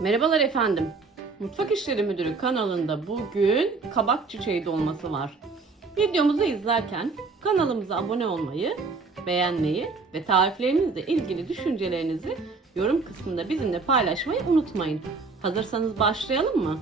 Merhabalar efendim. Mutfak İşleri Müdürü kanalında bugün kabak çiçeği dolması var. Videomuzu izlerken kanalımıza abone olmayı, beğenmeyi ve tariflerimizle ilgili düşüncelerinizi yorum kısmında bizimle paylaşmayı unutmayın. Hazırsanız başlayalım mı?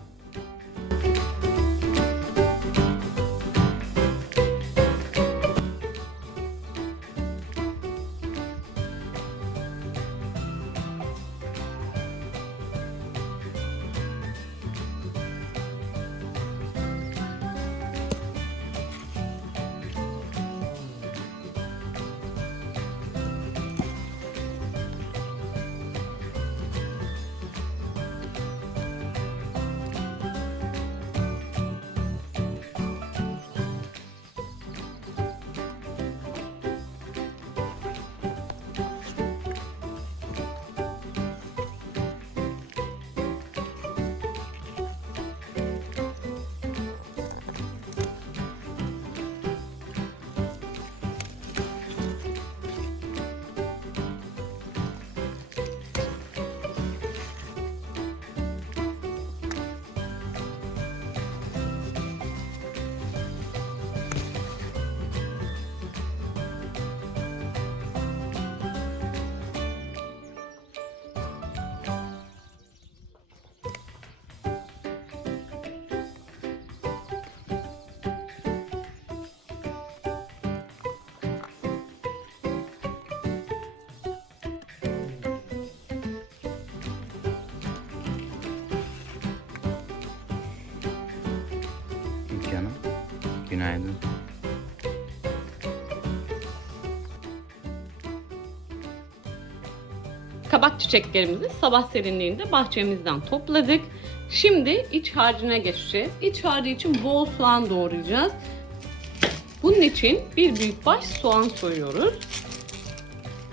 Günaydın. Kabak çiçeklerimizi sabah serinliğinde bahçemizden topladık. Şimdi iç harcına geçeceğiz. İç harcı için bol soğan doğrayacağız. Bunun için bir büyük baş soğan soyuyoruz.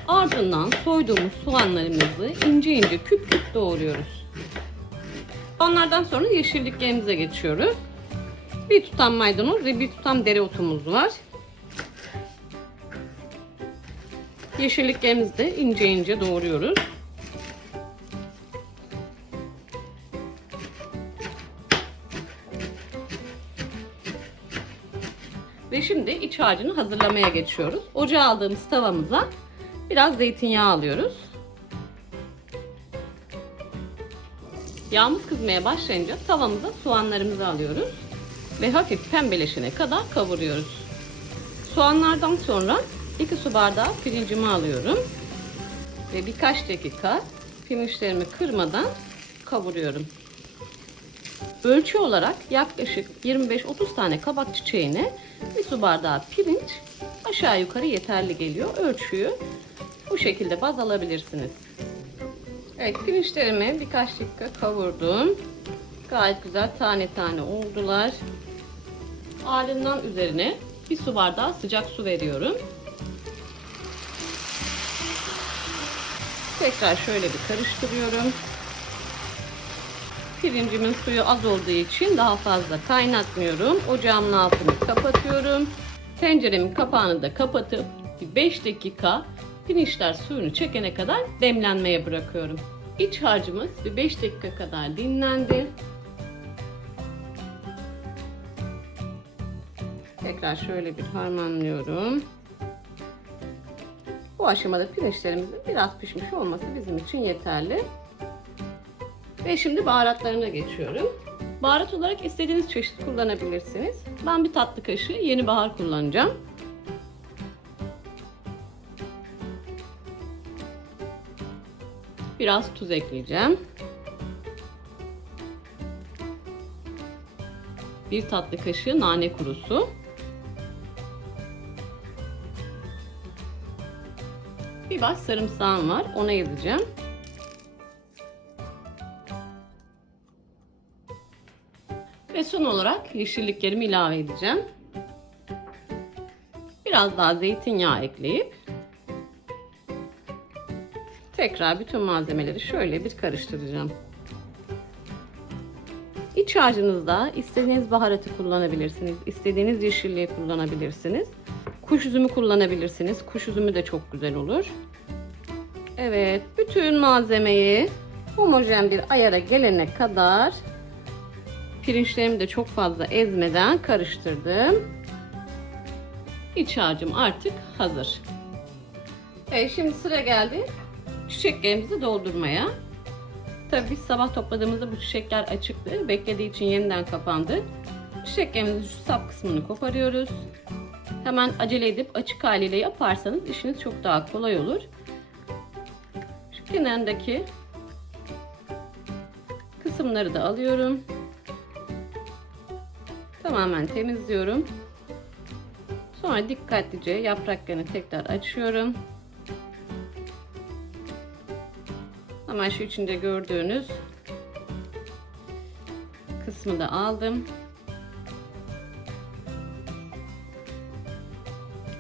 Ardından soyduğumuz soğanlarımızı ince ince küp küp doğruyoruz. Soğanlardan sonra yeşilliklerimize geçiyoruz. Bir tutam maydanoz ve bir tutam dereotumuz var. Yeşilliklerimizi de ince ince doğruyoruz. Ve şimdi iç harcını hazırlamaya geçiyoruz. Ocağa aldığımız tavamıza biraz zeytinyağı alıyoruz. Yağımız kızmaya başlayınca tavamıza soğanlarımızı alıyoruz ve hafif pembeleşene kadar kavuruyoruz. Soğanlardan sonra 2 su bardağı pirincimi alıyorum ve birkaç dakika pirinçlerimi kırmadan kavuruyorum. Ölçü olarak yaklaşık 25-30 tane kabak çiçeğine bir su bardağı pirinç aşağı yukarı yeterli geliyor. Ölçüyü bu şekilde baz alabilirsiniz. Evet pirinçlerimi birkaç dakika kavurdum. Gayet güzel tane tane oldular. Ardından üzerine bir su bardağı sıcak su veriyorum. Tekrar şöyle bir karıştırıyorum. Pirincimin suyu az olduğu için daha fazla kaynatmıyorum. Ocağımın altını kapatıyorum. Tenceremin kapağını da kapatıp 5 dakika pirinçler suyunu çekene kadar demlenmeye bırakıyorum. İç harcımız bir 5 dakika kadar dinlendi. Tekrar şöyle bir harmanlıyorum. Bu aşamada pirinçlerimizin biraz pişmiş olması bizim için yeterli. Ve şimdi baharatlarına geçiyorum. Baharat olarak istediğiniz çeşit kullanabilirsiniz. Ben bir tatlı kaşığı yeni bahar kullanacağım. Biraz tuz ekleyeceğim. Bir tatlı kaşığı nane kurusu. Bir baş sarımsağım var. Ona yazacağım. Ve son olarak yeşilliklerimi ilave edeceğim. Biraz daha zeytinyağı ekleyip tekrar bütün malzemeleri şöyle bir karıştıracağım. İç harcınızda istediğiniz baharatı kullanabilirsiniz. istediğiniz yeşilliği kullanabilirsiniz. Kuş üzümü kullanabilirsiniz. Kuş üzümü de çok güzel olur. Evet, bütün malzemeyi homojen bir ayara gelene kadar pirinçlerimi de çok fazla ezmeden karıştırdım. İç harcım artık hazır. Evet şimdi sıra geldi çiçeklerimizi doldurmaya. Tabii biz sabah topladığımızda bu çiçekler açıktı. Beklediği için yeniden kapandı. Çiçeklerimizin şu sap kısmını koparıyoruz. Hemen acele edip açık haliyle yaparsanız işiniz çok daha kolay olur. Şu kenarındaki kısımları da alıyorum. Tamamen temizliyorum. Sonra dikkatlice yapraklarını tekrar açıyorum. Hemen şu içinde gördüğünüz kısmı da aldım.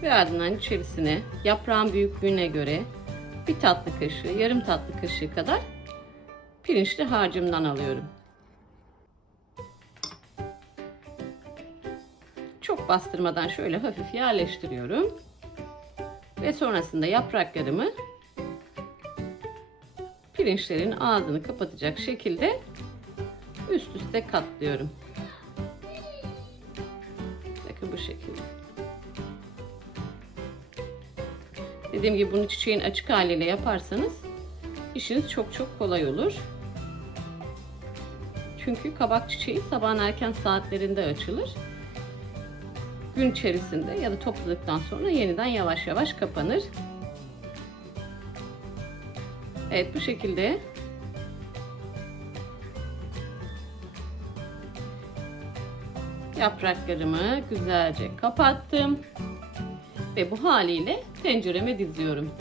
Ve ardından içerisine yaprağın büyüklüğüne göre bir tatlı kaşığı, yarım tatlı kaşığı kadar pirinçli harcımdan alıyorum. Çok bastırmadan şöyle hafif yerleştiriyorum. Ve sonrasında yapraklarımı pirinçlerin ağzını kapatacak şekilde üst üste katlıyorum. Dediğim gibi bunu çiçeğin açık haliyle yaparsanız işiniz çok çok kolay olur. Çünkü kabak çiçeği sabahın erken saatlerinde açılır. Gün içerisinde ya da topladıktan sonra yeniden yavaş yavaş kapanır. Evet bu şekilde yapraklarımı güzelce kapattım ve bu haliyle tencereme diziyorum.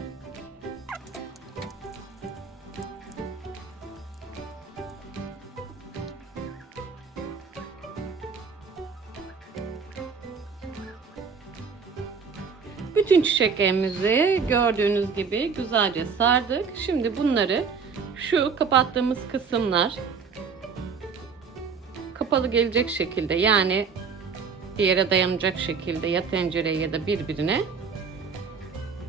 Bütün çiçeklerimizi gördüğünüz gibi güzelce sardık. Şimdi bunları şu kapattığımız kısımlar kapalı gelecek şekilde yani bir yere dayanacak şekilde ya tencereye ya da birbirine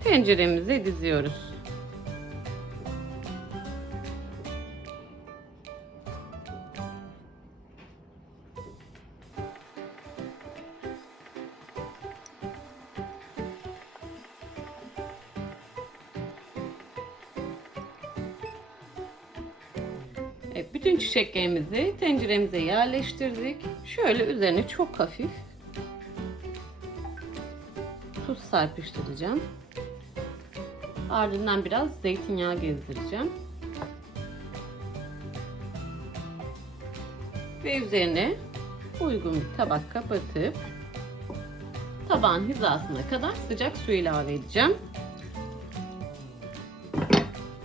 tenceremize diziyoruz. Evet, bütün çiçeklerimizi tenceremize yerleştirdik. Şöyle üzerine çok hafif serpiştireceğim. Ardından biraz zeytinyağı gezdireceğim. Ve üzerine uygun bir tabak kapatıp tabağın hizasına kadar sıcak su ilave edeceğim.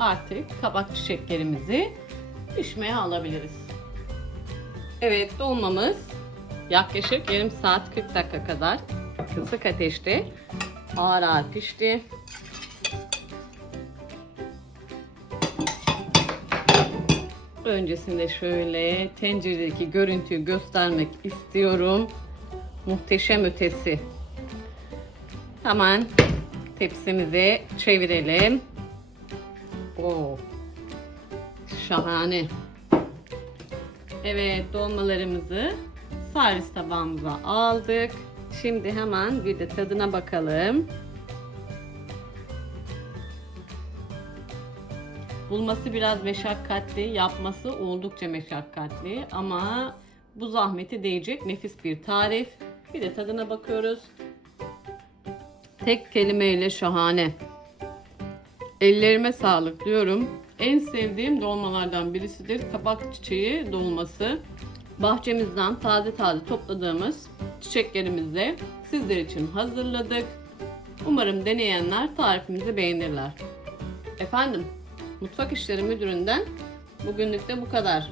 Artık kabak çiçeklerimizi pişmeye alabiliriz. Evet dolmamız yaklaşık yarım saat 40 dakika kadar kısık ateşte ağır ağır pişti. Öncesinde şöyle tenceredeki görüntüyü göstermek istiyorum. Muhteşem ötesi. Hemen tepsimize çevirelim. Oo, Şahane. Evet dolmalarımızı servis tabağımıza aldık. Şimdi hemen bir de tadına bakalım. Bulması biraz meşakkatli, yapması oldukça meşakkatli ama bu zahmeti değecek nefis bir tarif. Bir de tadına bakıyoruz. Tek kelimeyle şahane. Ellerime sağlık diyorum. En sevdiğim dolmalardan birisidir kabak çiçeği dolması. Bahçemizden taze taze topladığımız çiçeklerimizle sizler için hazırladık. Umarım deneyenler tarifimizi beğenirler. Efendim, Mutfak İşleri Müdürü'nden bugünlük de bu kadar.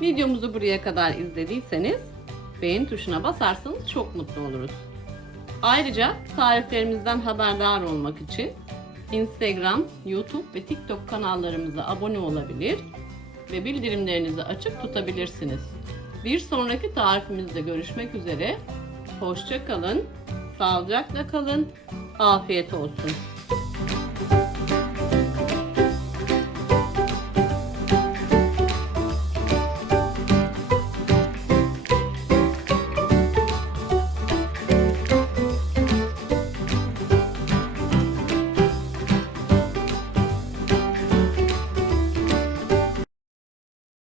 Videomuzu buraya kadar izlediyseniz beğen tuşuna basarsanız çok mutlu oluruz. Ayrıca tariflerimizden haberdar olmak için Instagram, YouTube ve TikTok kanallarımıza abone olabilir ve bildirimlerinizi açık tutabilirsiniz. Bir sonraki tarifimizde görüşmek üzere. Hoşça kalın, sağlıcakla kalın, afiyet olsun.